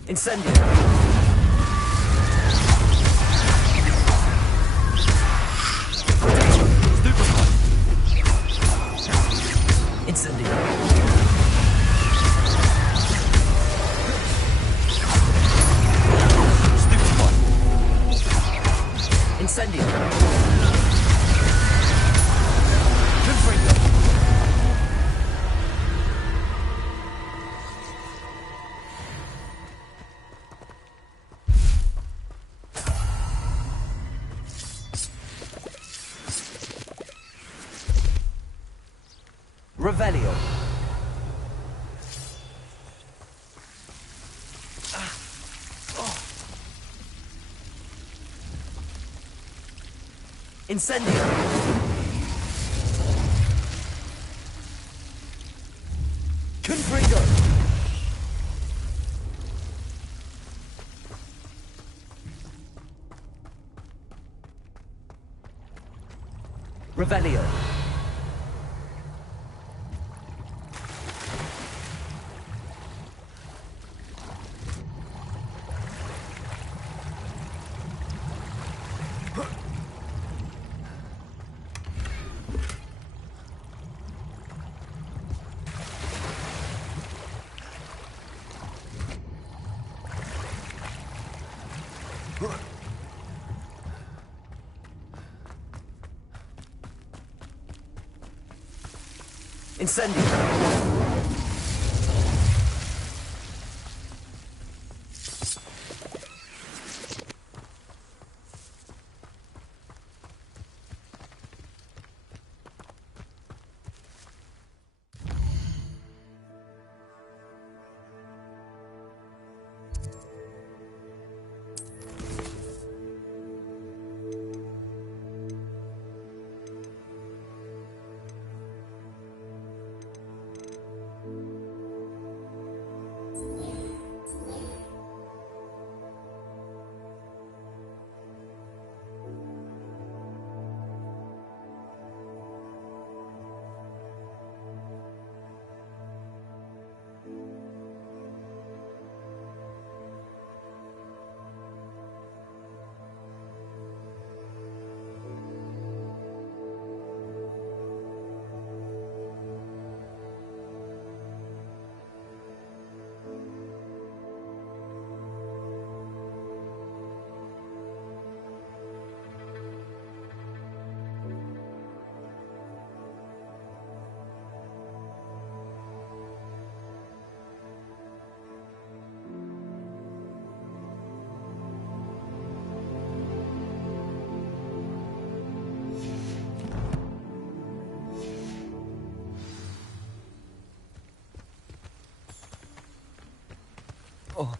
Incendio. Incendio. Stupefy. Incendio. Confringo. Revelio. Incendio. Confringo. Revelio. Incendio. Oh.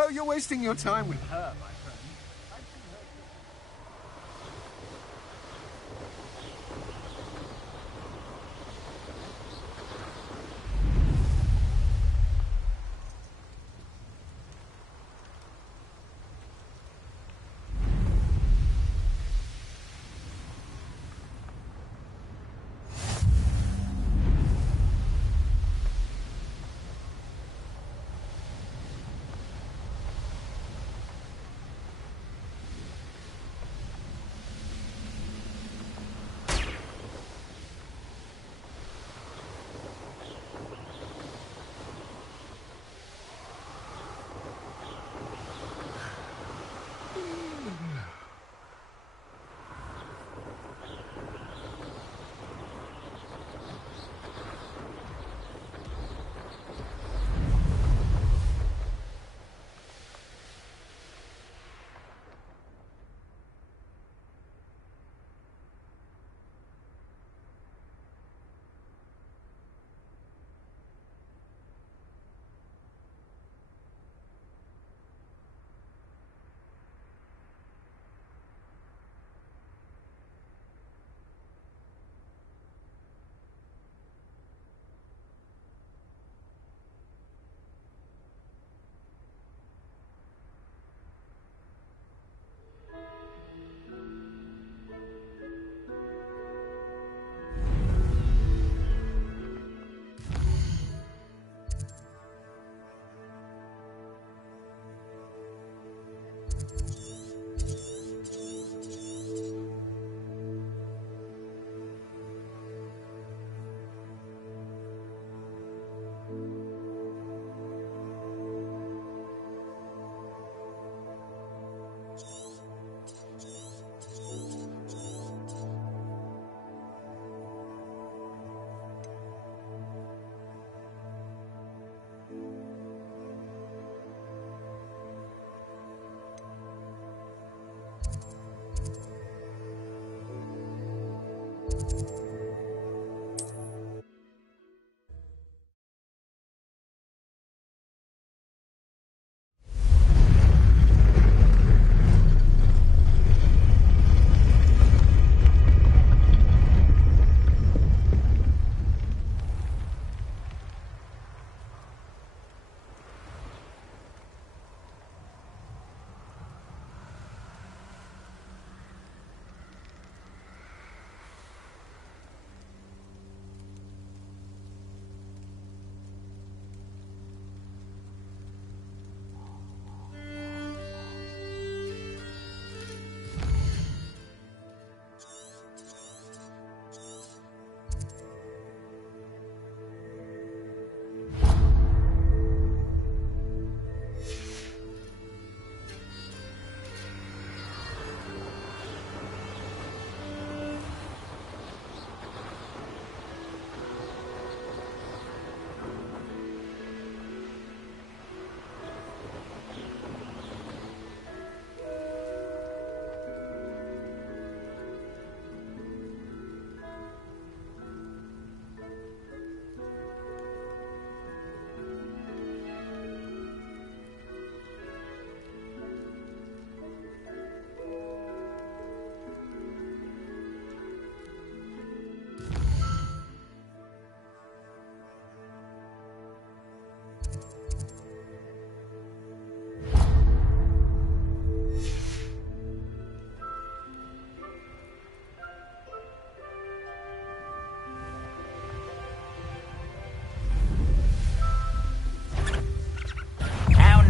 Oh, you're wasting your time with her, my friend.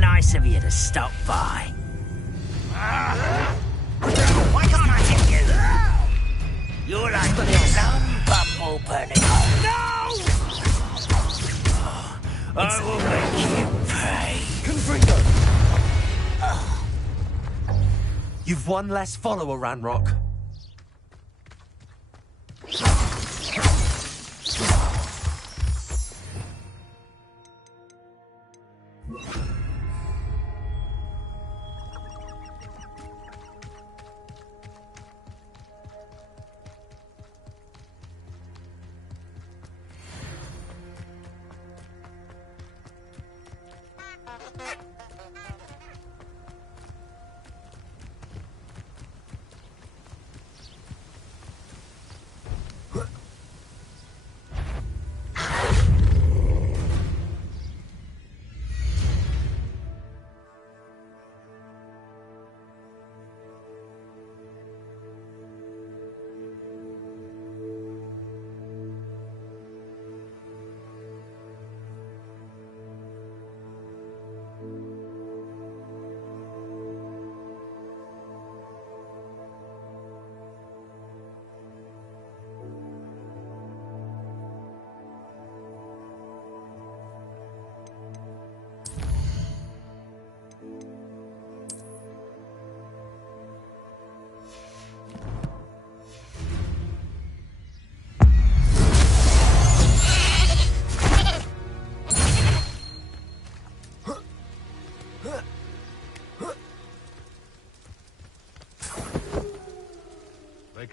Nice of you to stop by. Why can't I hit you? You're like some bumble burning. No! I will make you pay. Confringo! You've one less follower, Ranrock.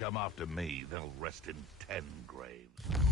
come after me, they'll rest in 10 graves.